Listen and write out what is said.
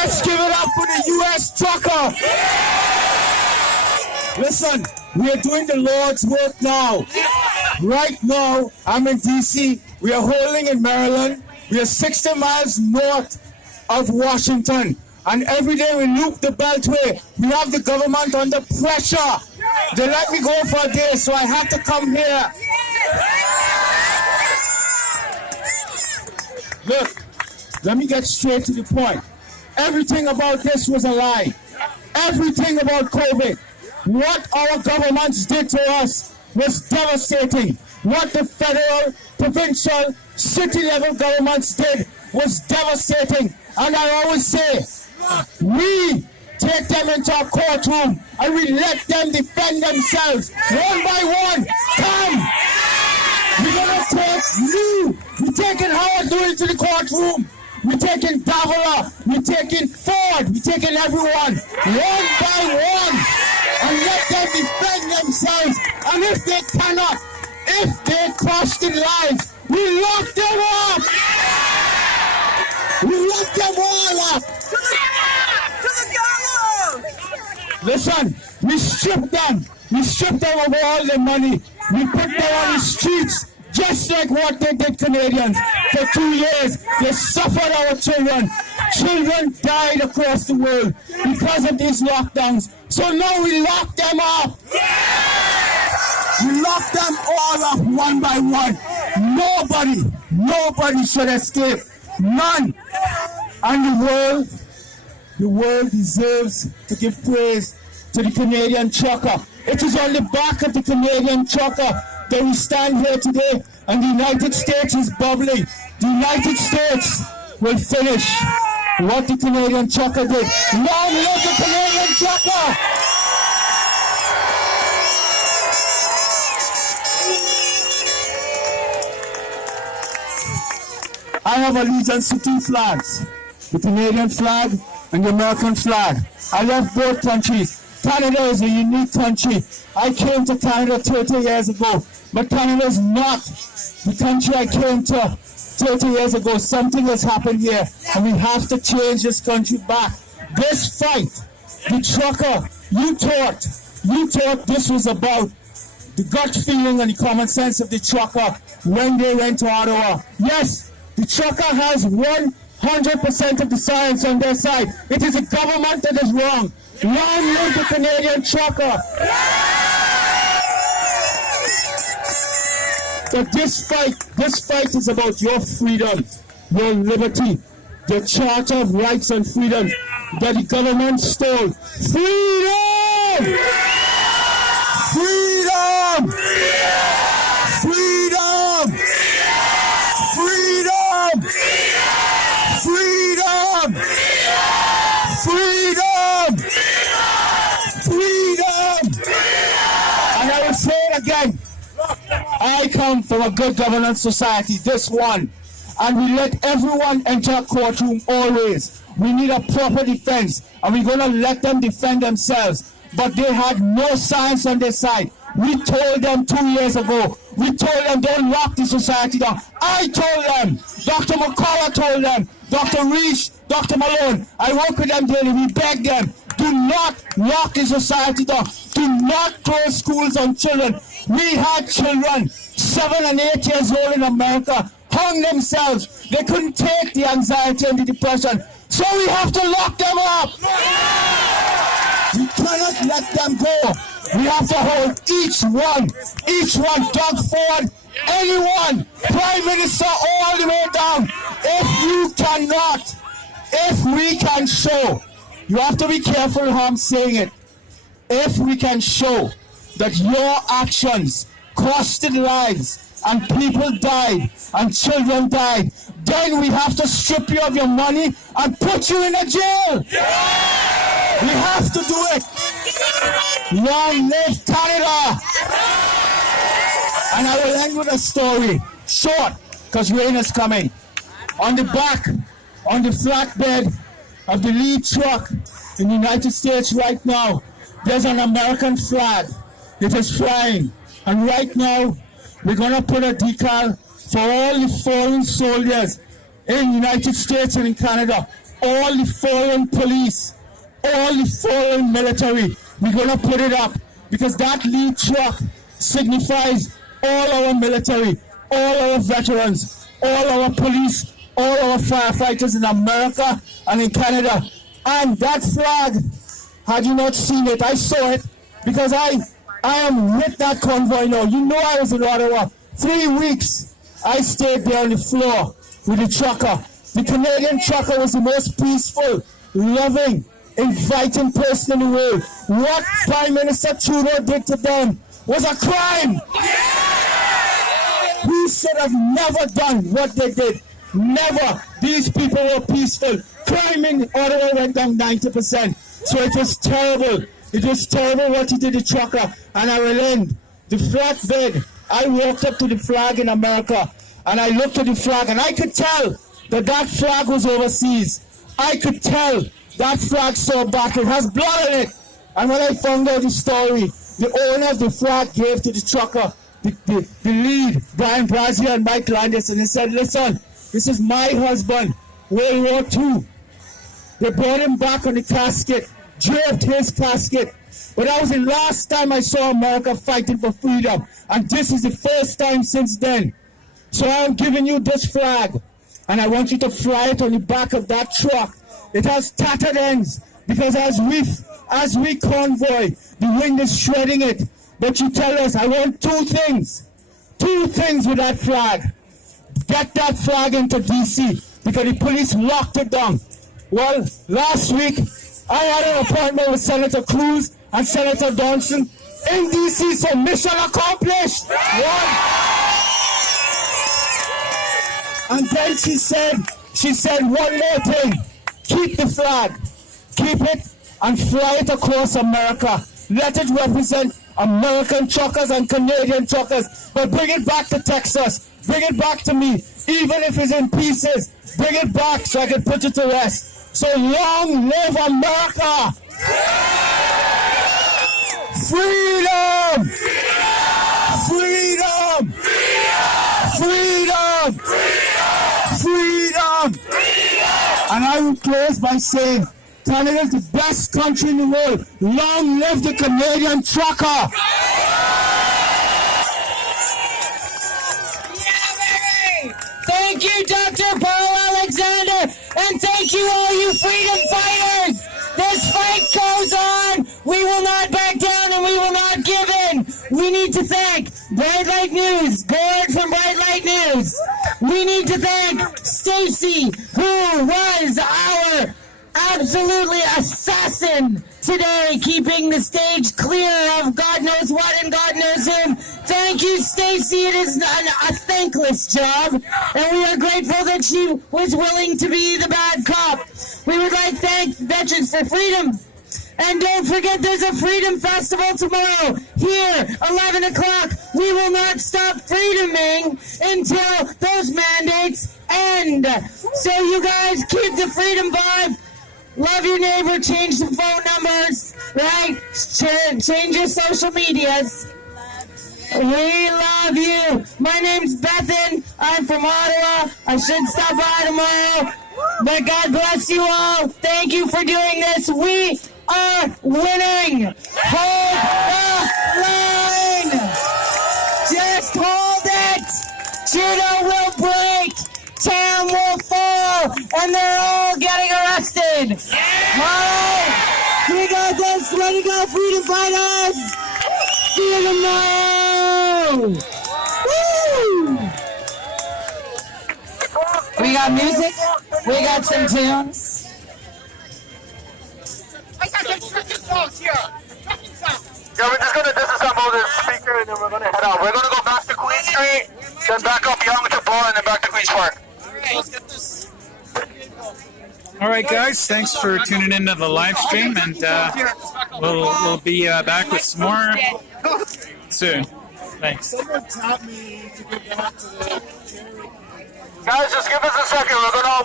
Let's give it up for the U.S. trucker. Listen, we are doing the Lord's work now. Right now, I'm in D.C. We are holding in Maryland. We are 60 miles north of Washington. And every day we loop the Beltway. We have the government under pressure. They let me go for a day, so I had to come here. Look, let me get straight to the point. Everything about this was a lie. Everything about COVID. What our governments did to us was devastating. What the federal, provincial, city-level governments did was devastating. And I always say, we take them into our courtroom and we let them defend themselves one by one. Come! We're gonna take you. We're taking Howard Dew to the courtroom. We're taking Davila. We're taking Ford. We're taking everyone one by one and let them defend themselves. And if they cannot, if they crossed the lines, we lock them up. We lock them all up. Listen, we stripped them. We stripped them of all their money. We put them on the streets, just like what they did Canadians. For 2 years, they suffered our children. Children died across the world because of these lockdowns. So now we lock them up. We lock them all up one by one. Nobody should escape. None. And the world deserves to give praise to the Canadian trucker. It is on the back of the Canadian trucker that we stand here today, and the United States is bubbling. The United States will finish what the Canadian trucker did. Long live the Canadian trucker! I have allegiance to two flags, the Canadian flag and the American flag. I love both countries. Canada is a unique country. I came to Canada 30 years ago, but Canada is not the country I came to 30 years ago. Something has happened here, and we have to change this country back. This fight, the trucker, you thought this was about the gut feeling and the common sense of the trucker when they went to Ottawa. Yes, the trucker has 100% of the science on their side. It is the government that is wrong. Long live the Canadian trucker. But this fight is about your freedom, your liberty, the Charter of Rights and Freedom that the government stole. Freedom! Freedom! Freedom! Freedom! Freedom! Freedom! Freedom! And I will say it again. I come from a good governance society, this one, and we let everyone enter a courtroom always. We need a proper defense, and we're going to let them defend themselves. But they had no science on their side. We told them 2 years ago. We told them don't lock the society down. I told them. Dr. McCullough told them. Dr. Reich, Dr. Malone. I work with them daily. We beg them. Do not lock the society down. Do not close schools on children. We had children, 7 and 8 years old in America, hung themselves. They couldn't take the anxiety and the depression. So we have to lock them up. We cannot let them go. We have to hold each one, Doug Ford, anyone, Prime Minister, all the way down. If we can show, you have to be careful how I'm saying it. If we can show that your actions costed lives and people died and children died, then we have to strip you of your money and put you in a jail. We have to do it. Long live Canada. And I will end with a story, short, because rain is coming. On the back, on the flatbed of the lead truck in the United States right now, there's an American flag. It is flying. And right now, we're going to put a decal for all the fallen soldiers in the United States and in Canada. all the foreign police, all the foreign military. We're going to put it up because that lead truck signifies all our military, all our veterans, all our police, all our firefighters in America and in Canada. And that flag, had you not seen it, I saw it because I am with that convoy now. You know I was in Ottawa. 3 weeks I stayed there on the floor with the trucker. The Canadian trucker was the most peaceful, loving, inviting person in the world. What Prime Minister Trudeau did to them was a crime. We should have never done what they did. Never. These people were peaceful. Crime in Ottawa went down 90%. So it was terrible. It was terrible what he did to the trucker. And I will end. The flatbed. I walked up to the flag in America and I looked at the flag and I could tell that that flag was overseas. I could tell that flag saw battle. It has blood on it. And when I found out the story, the owner of the flag gave to the trucker the lead, Brian Brazier and Mike Landis, and he said, listen, this is my husband, World War II. They brought him back on the casket, draped his casket. But that was the last time I saw America fighting for freedom. And this is the first time since then. So I'm giving you this flag. And I want you to fly it on the back of that truck. It has tattered ends. Because as we convoy, the wind is shredding it. But you tell us, I want two things. Two things with that flag. Get that flag into DC. Because the police locked it down. Well, last week, I had an appointment with Senator Cruz and Senator Johnson in DC, so mission accomplished. One. And then she said one more thing. Keep the flag. Keep it and fly it across America. Let it represent American truckers and Canadian truckers. But bring it back to Texas. Bring it back to me. Even if it's in pieces, bring it back so I can put it to rest. So long live America! Freedom! Freedom! Freedom! Freedom! And I will close by saying, Canada is the best country in the world. Long live the Canadian trucker! Thank you, Dr. Paul Alexander, and thank you all you freedom fighters. This fight goes on. We will not back down and we will not give in. We need to thank Bright Light News, Gord from Bright Light News. We need to thank Stacy, who was our absolutely assassin today, keeping the stage clear of God knows what and God knows whom. Thank you, Stacy. It is a thankless job, and we are grateful that she was willing to be the bad cop. We would like to thank Veterans for Freedom. And don't forget, there's a Freedom Festival tomorrow here, 11 o'clock. We will not stop freedoming until those mandates end. So you guys keep the freedom vibe. Love your neighbor, change the phone numbers, right? Change your social medias. We love you. My name's Bethan. I'm from Ottawa. I should stop by tomorrow. But God bless you all. Thank you for doing this. We are winning. Hold the line. Just hold it. Judo will break. Tam will fall. And they're all getting arrested. All right. We got this. Ready to go, freedom fighters. See you tomorrow. Woo! We got music. We got some tunes. Yeah, we're just gonna disassemble this speaker and then we're gonna head out. We're gonna go back to Queen Street, then back up Yonge Ball, and then back to Queen's Park. All right, guys. Thanks for tuning into the live stream, and we'll be back with some more soon. Thanks. Guys, just give us a second. We're gonna all